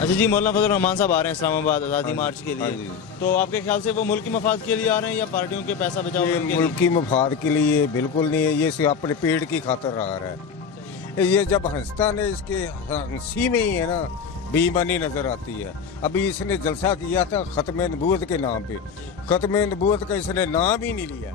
اچھا جی، مولانا فضل الرحمان صاحب آ رہے ہیں اسلام آباد آزادی مارچ کے ہاں لیے، جی۔ تو آپ کے خیال سے وہ ملک کی مفاد کے لیے آ رہے ہیں یا پارٹیوں کے پیسہ بچاؤ یہ کے لیے؟ ملکی مفاد کے لیے بالکل نہیں ہے، یہ صرف اپنے پیٹ کی خاطر آ رہا ہے۔ یہ جب ہنستا ہے اس کے ہنسی میں ہی ہے نا بے ایمانی نظر آتی ہے۔ ابھی اس نے جلسہ کیا تھا ختم نبوت کے نام پہ، ختم نبوت کا اس نے نام ہی نہیں لیا۔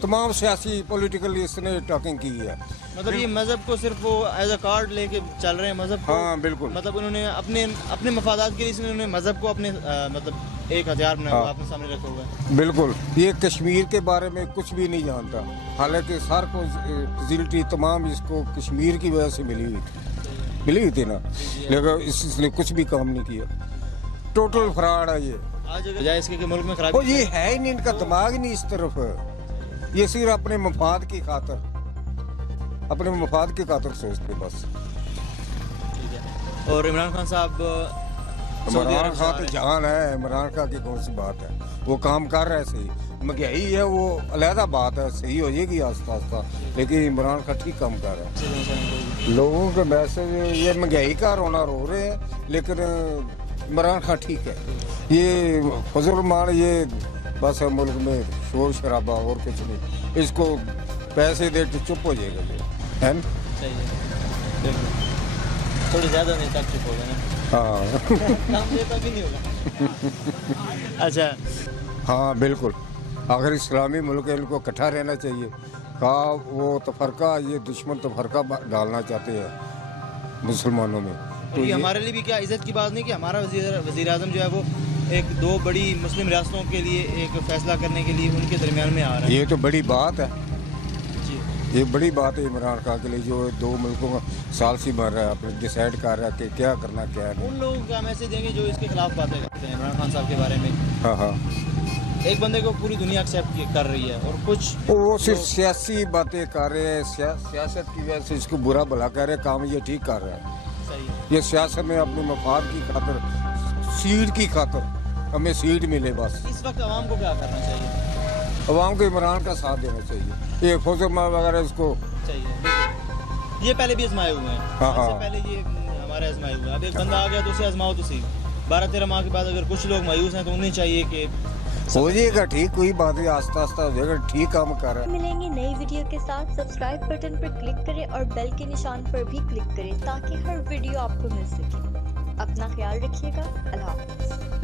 تمام سیاسی پولیٹیکل اس نے ٹاکنگ کی ہے۔ مطلب یہ مذہب کو صرف وہ ایز اے کارڈ لے کے چل رہے ہیں مذہب کو، ہاں بالکل، مطلب انہوں نے اپنے مفادات کے لیے انہوں نے مذہب کو اپنے مطلب ایک ہتھیار بنا ہوا اپنے سامنے رکھا ہوا ہے۔ بالکل یہ کشمیر کے بارے میں کچھ بھی نہیں جانتا، حالانکہ سر کو فیسلٹی تمام اس کو کشمیر کی وجہ سے ملی تھی نا، لیکن اس نے کچھ بھی کام نہیں کیا۔ ٹوٹل فراڈ ہے یہ۔ آج بجائے اس کے کہ ملک میں خرابی، وہ یہ ہے ہی نہیں، ان کا دماغ ہی نہیں اس طرف، یہ صرف اپنے مفاد کی خاطر سوچتے بس۔ ٹھیک ہے۔ اور عمران خان صاحب عمران خان تو جان ہے، عمران خان کی کون سی بات ہے، وہ کام کر رہا ہے صحیح، مہنگائی ہے وہ علیحدہ بات ہے، صحیح ہو جائے گی آہستہ آہستہ، لیکن عمران خان ٹھیک کام کر رہا ہے۔ لوگوں کے میسج یہ مہنگائی کا رونا رو رہے ہیں، لیکن عمران خان ٹھیک ہے۔ یہ فضل الرحمان یہ بس ملک میں شور شرابہ اور کچھ نہیں، اس کو پیسے دے تو چپ ہو جائے گا یہ ہے نا۔ صحیح ہے، بالکل تھوڑی زیادہ نہیں تک چپ ہوگا نا، ہاں کام دیتا بھی نہیں ہوگا۔ اچھا ہاں بالکل، اگر اسلامی ملک ہے ان کو اکٹھا رہنا چاہیے، کہا وہ تفرقہ، یہ دشمن تفرقہ ڈالنا چاہتے ہیں مسلمانوں میں، تو یہ ہمارے لیے بھی کیا عزت کی بات نہیں کہ ہمارا وزیر اعظم جو ہے وہ ایک دو بڑی مسلم ریاستوں کے لیے ایک فیصلہ کرنے کے لیے ان کے درمیان میں آ رہا ہے؟ یہ تو بڑی بات ہے، جی یہ بڑی بات ہے عمران خان کے لیے، جو دو ملکوں کا ثالثی بن رہا ہے، اپنے ڈیسائیڈ کر رہا ہے کہ کیا کرنا کیا نہیں۔ ان لوگوں کا میسج دیں گے جو اس کے خلاف باتیں کرتے ہیں عمران خان صاحب کے بارے میں؟ ہاں ہاں، ایک بندے کو پوری دنیا ایکسیپٹ کر رہی ہے اور کچھ وہ صرف سیاسی باتیں کر رہے ہیں، سیاست کی وجہ سے اس کو برا بھلا کہہ رہے ہیں، کام یہ ٹھیک کر رہا ہے۔ صحیح ہے۔ یہ سیاست میں اپنے مفاد کی خاطر، سیٹ کی خاطر، ہمیں سیٹ ملے بس۔ اس وقت عوام کو کیا کرنا چاہیے؟ عوام کو عمران کا ساتھ دینا چاہیے، یہ فوج وغیرہ اس کو چاہیے، بالکل۔ یہ پہلے بھی آزمائے ہوئے ہیں، ہاں آج سے ہاں، پہلے یہ ہمارے آزمائے ہوئے ہیں، اب ایک بندہ آ گیا تو اسے آزماؤ تو صحیح۔ 12-13 ماہ کے بعد اگر کچھ لوگ مایوس ہیں تو انہیں چاہیے کہ ہو جائے گا ٹھیک، کوئی بات نہیں، آہستہ آہستہ ہو جائے گا ٹھیک، کام کر رہا ہے۔ ملیں گے نئی ویڈیو کے ساتھ، سبسکرائب بٹن پر کلک کریں اور بیل کے نشان پر بھی کلک کریں تاکہ ہر ویڈیو آپ کو مل سکے۔ اپنا خیال رکھیے گا، اللہ حافظ۔